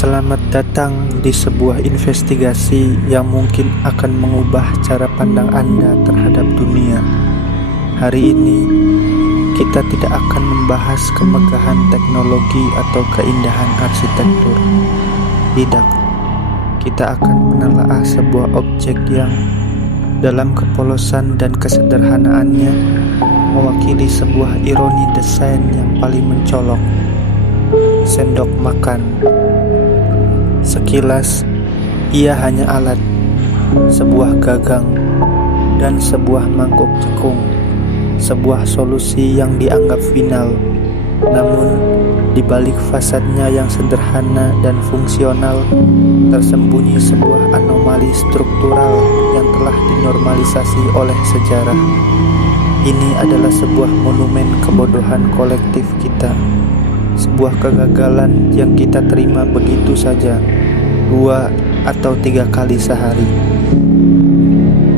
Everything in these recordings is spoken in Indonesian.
Selamat datang di sebuah investigasi yang mungkin akan mengubah cara pandang Anda terhadap dunia. Hari ini, kita tidak akan membahas kemegahan teknologi atau keindahan arsitektur. Tidak, kita akan menelaah sebuah objek yang dalam kepolosan dan kesederhanaannya mewakili sebuah ironi desain yang paling mencolok. Sendok makan. Sekilas, ia hanya alat, sebuah gagang, dan sebuah mangkuk cekung, sebuah solusi yang dianggap final. Namun, di balik fasadnya yang sederhana dan fungsional, tersembunyi sebuah anomali struktural yang telah dinormalisasi oleh sejarah. Ini adalah sebuah monumen kebodohan kolektif kita. Sebuah kegagalan yang kita terima begitu saja, 2 atau 3 kali sehari.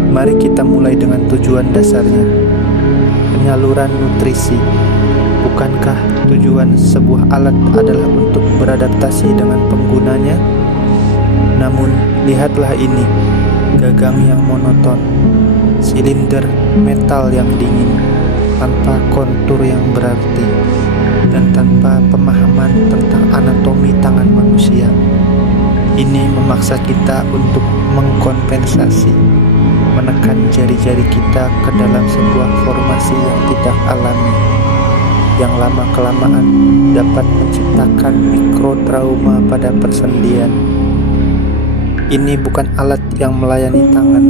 Mari kita mulai dengan tujuan dasarnya, penyaluran nutrisi. Bukankah tujuan sebuah alat adalah untuk beradaptasi dengan penggunanya? Namun, lihatlah ini, gagang yang monoton, silinder metal yang dingin, tanpa kontur yang berarti, dan tanpa pemahaman tentang anatomi tangan manusia. Ini memaksa kita untuk mengkompensasi, menekan jari-jari kita ke dalam sebuah formasi yang tidak alami, yang lama-kelamaan dapat menciptakan mikrotrauma pada persendian. Ini bukan alat yang melayani tangan,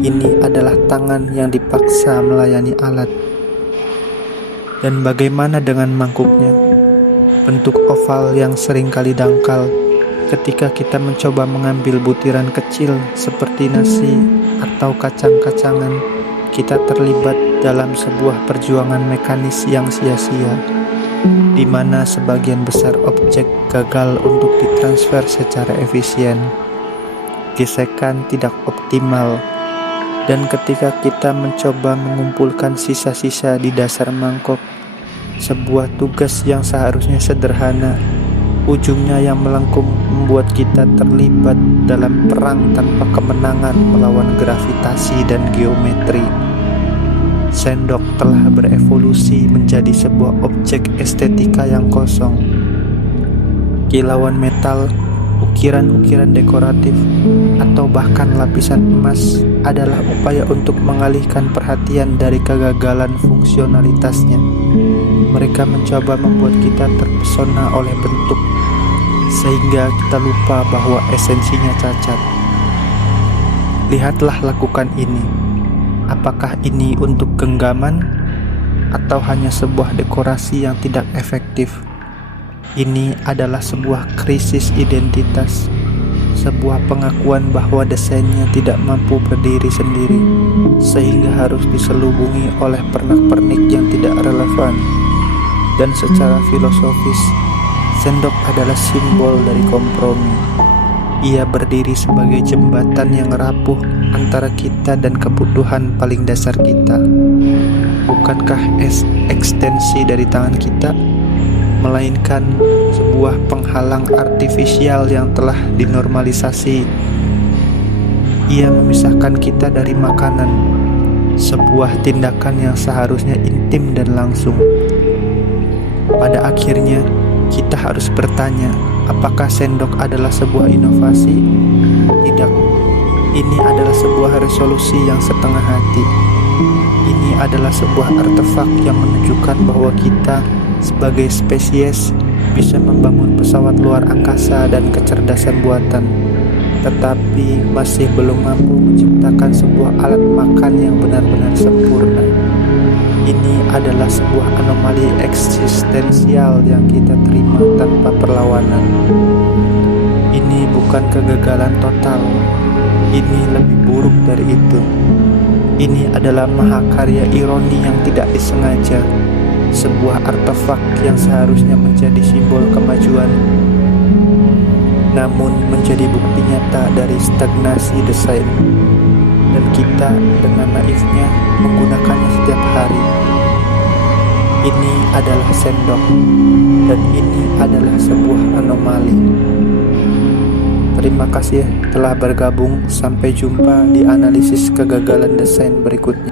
ini adalah tangan yang dipaksa melayani alat. Dan bagaimana dengan mangkuknya? Bentuk oval yang seringkali dangkal. Ketika kita mencoba mengambil butiran kecil seperti nasi atau kacang-kacangan, kita terlibat dalam sebuah perjuangan mekanis yang sia-sia, di mana sebagian besar objek gagal untuk ditransfer secara efisien. Gesekan tidak optimal. Dan ketika kita mencoba mengumpulkan sisa-sisa di dasar mangkok, sebuah tugas yang seharusnya sederhana, ujungnya yang melengkung membuat kita terlibat dalam perang tanpa kemenangan melawan gravitasi dan geometri. Sendok telah berevolusi menjadi sebuah objek estetika yang kosong. Kilauan metal, ukiran-ukiran dekoratif, atau bahkan lapisan emas adalah upaya untuk mengalihkan perhatian dari kegagalan fungsionalitasnya. Mereka mencoba membuat kita terpesona oleh bentuk, sehingga kita lupa bahwa esensinya cacat. Lihatlah lakukan ini. Apakah ini untuk genggaman, atau hanya sebuah dekorasi yang tidak efektif? Ini adalah sebuah krisis identitas, sebuah pengakuan bahwa desainnya tidak mampu berdiri sendiri, sehingga harus diselubungi oleh pernak-pernik yang tidak relevan. Dan secara filosofis, sendok adalah simbol dari kompromi. Ia berdiri sebagai jembatan yang rapuh antara kita dan kebutuhan paling dasar kita. Bukankah ekstensi dari tangan kita, melainkan sebuah penghalang artifisial yang telah dinormalisasi. Ia memisahkan kita dari makanan, sebuah tindakan yang seharusnya intim dan langsung. Pada akhirnya, kita harus bertanya, apakah sendok adalah sebuah inovasi? Tidak, ini adalah sebuah resolusi yang setengah hati. Ini adalah sebuah artefak yang menunjukkan bahwa kita sebagai spesies bisa membangun pesawat luar angkasa dan kecerdasan buatan, tetapi masih belum mampu menciptakan sebuah alat makan yang benar-benar sempurna. Ini adalah sebuah anomali eksistensial yang kita terima tanpa perlawanan. Ini bukan kegagalan total, ini lebih buruk dari itu. Ini adalah mahakarya ironi yang tidak disengaja, sebuah artefak yang seharusnya menjadi simbol kemajuan, namun menjadi bukti nyata dari stagnasi desain. Dan kita dengan naifnya menggunakannya setiap hari. Ini adalah sendok, dan ini adalah sebuah anomali. Terima kasih telah bergabung. Sampai jumpa di analisis kegagalan desain berikutnya.